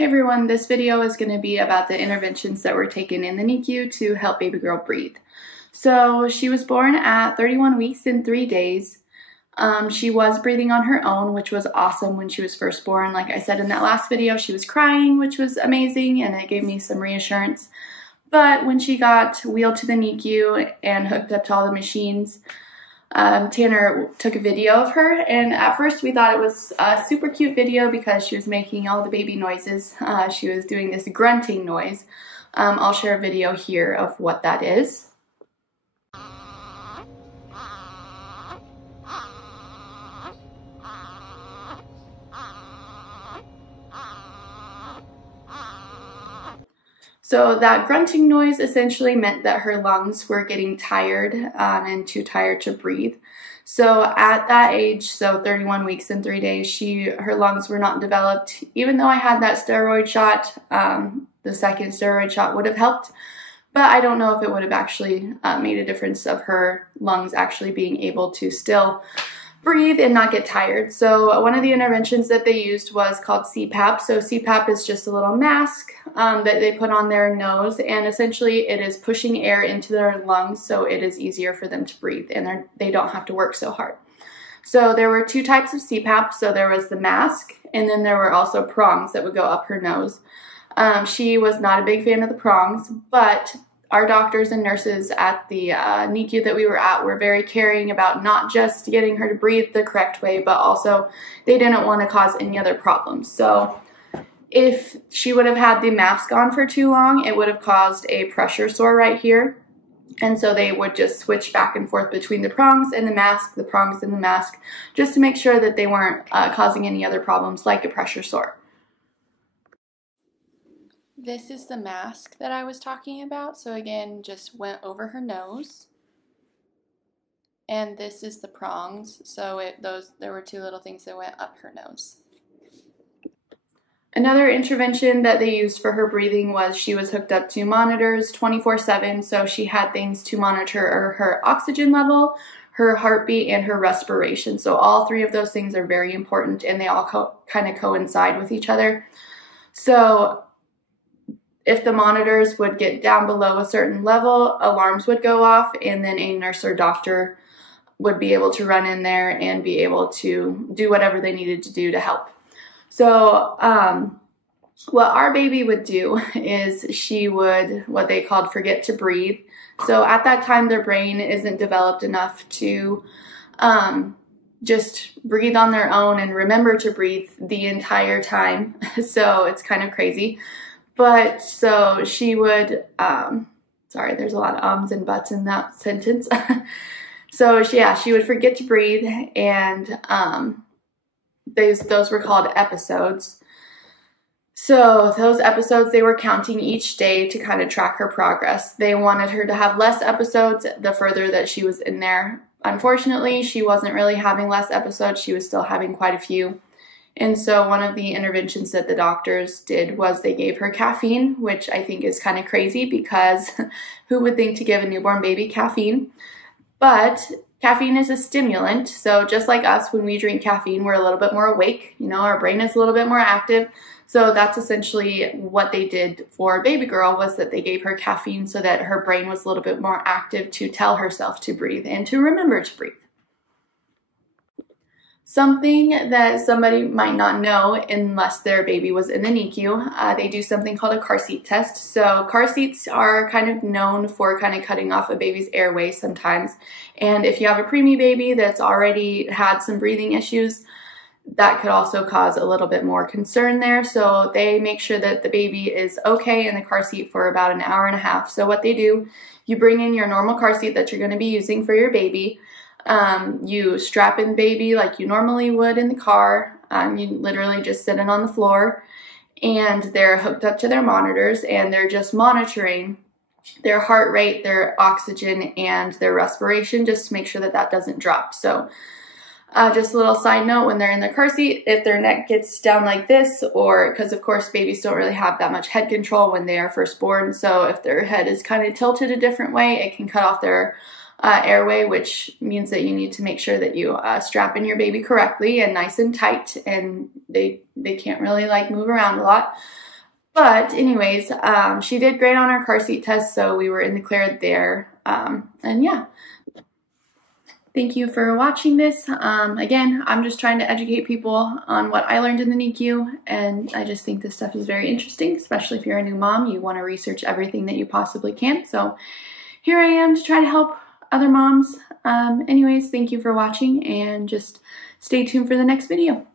Hey everyone, this video is going to be about the interventions that were taken in the NICU to help baby girl breathe. So she was born at 31 weeks and 3 days. She was breathing on her own, which was awesome when she was first born. Like I said in that last video, she was crying, which was amazing, and it gave me some reassurance. But when she got wheeled to the NICU and hooked up to all the machines, Tanner took a video of her, and at first we thought it was a super cute video because she was making all the baby noises. She was doing this grunting noise. I'll share a video here of what that is. So that grunting noise essentially meant that her lungs were getting tired and too tired to breathe. So at that age, so 31 weeks and 3 days, her lungs were not developed. Even though I had that steroid shot, the second steroid shot would have helped, but I don't know if it would have actually made a difference of her lungs actually being able to still breathe and not get tired. So one of the interventions that they used was called CPAP. So CPAP is just a little mask that they put on their nose, and essentially it is pushing air into their lungs so it is easier for them to breathe and they don't have to work so hard. So there were two types of CPAP. So there was the mask, and then there were also prongs that would go up her nose. She was not a big fan of the prongs, but our doctors and nurses at the NICU that we were at were very caring about not just getting her to breathe the correct way, but also they didn't want to cause any other problems. So if she would have had the mask on for too long, it would have caused a pressure sore right here. And so they would just switch back and forth between the prongs and the mask, the prongs and the mask, just to make sure that they weren't causing any other problems like a pressure sore. This is the mask that I was talking about. So again, just went over her nose. And this is the prongs. So there were two little things that went up her nose. Another intervention that they used for her breathing was she was hooked up to monitors 24/7. So she had things to monitor her oxygen level, her heartbeat, and her respiration. So all three of those things are very important, and they all kind of coincide with each other. So if the monitors would get down below a certain level, alarms would go off, and then a nurse or doctor would be able to run in there and be able to do whatever they needed to do to help. So what our baby would do is she would, what they called, forget to breathe. So at that time, their brain isn't developed enough to just breathe on their own and remember to breathe the entire time. So it's kind of crazy. But so she would, sorry, there's a lot of ums and buts in that sentence. So she would forget to breathe, and those were called episodes. So those episodes, they were counting each day to kind of track her progress. They wanted her to have less episodes the further that she was in there. Unfortunately, she wasn't really having less episodes. She was still having quite a few. And so one of the interventions that the doctors did was they gave her caffeine, which I think is kind of crazy because who would think to give a newborn baby caffeine? But caffeine is a stimulant. So just like us, when we drink caffeine, we're a little bit more awake. You know, our brain is a little bit more active. So that's essentially what they did for baby girl, was that they gave her caffeine so that her brain was a little bit more active to tell herself to breathe and to remember to breathe. Something that somebody might not know unless their baby was in the NICU, they do something called a car seat test. So car seats are kind of known for kind of cutting off a baby's airway sometimes. And if you have a preemie baby that's already had some breathing issues, that could also cause a little bit more concern there. So they make sure that the baby is okay in the car seat for about an hour and a half. So what they do, you bring in your normal car seat that you're going to be using for your baby. You strap in baby like you normally would in the car. You literally just sit in on the floor, and they're hooked up to their monitors, and they're just monitoring their heart rate, their oxygen, and their respiration just to make sure that that doesn't drop. So just a little side note, when they're in the car seat, if their neck gets down like this, or because of course babies don't really have that much head control when they are first born, so if their head is kind of tilted a different way, it can cut off their airway, which means that you need to make sure that you strap in your baby correctly and nice and tight, and they can't really like move around a lot. But anyways, she did great on her car seat test, so we were in the clear there. And yeah, thank you for watching this. Again, I'm just trying to educate people on what I learned in the NICU, and I just think this stuff is very interesting, especially if you're a new mom. You want to research everything that you possibly can. So here I am to try to help other moms. Anyways, thank you for watching, and just stay tuned for the next video.